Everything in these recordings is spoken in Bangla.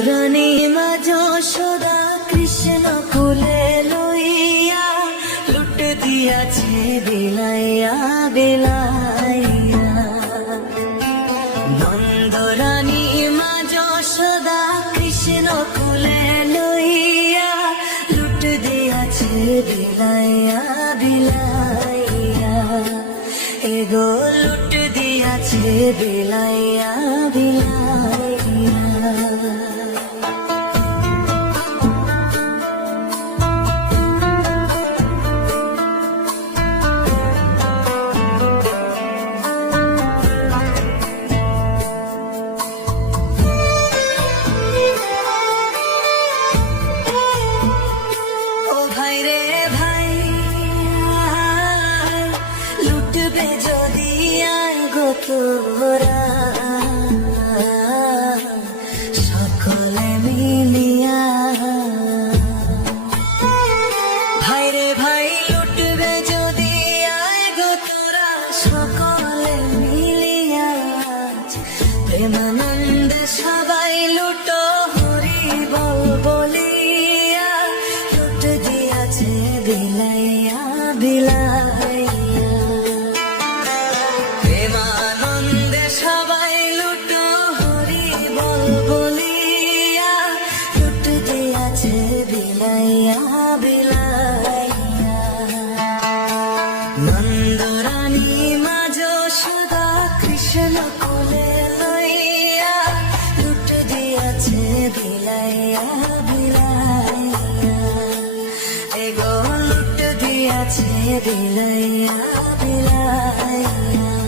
নন্দরানী মা যশোদা কৃষ্ণ কুলে লইয়া, লুট দিয়াছে বিলাইয়া বিলাইয়া। নন্দরানী মা যশোদা কৃষ্ণ কুলে লইয়া, লুট দিয়াছে বিলাইয়া বিলাইয়া। এগো সকলে মিলিয়া। ভাই যদি গো সকলে মিলিয়া। সবাই বল বলিয়া লুট বিলাইয়া বিলাইয়া। নন্দরানী মা যশোদা কৃষ্ণ কোলে লইয়া, লুট দিয়াছে বিলাইয়া বিলাইয়া। এগো লুট দিয়াছে বিলাইয়া বিলাইয়া।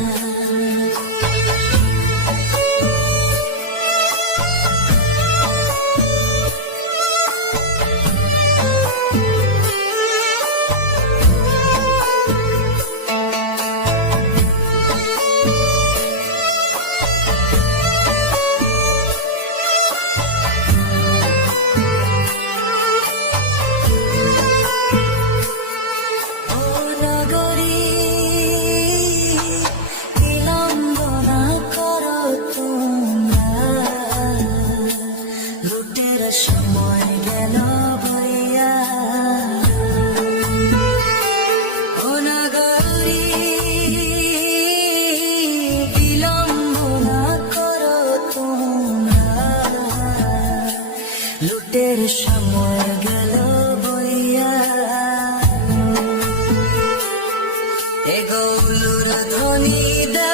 সময় গেল বইয়া লুটের সময় গেল বইয়া ধ্বনি দেও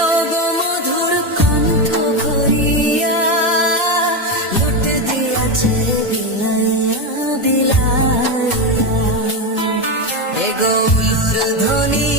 ধ্বনি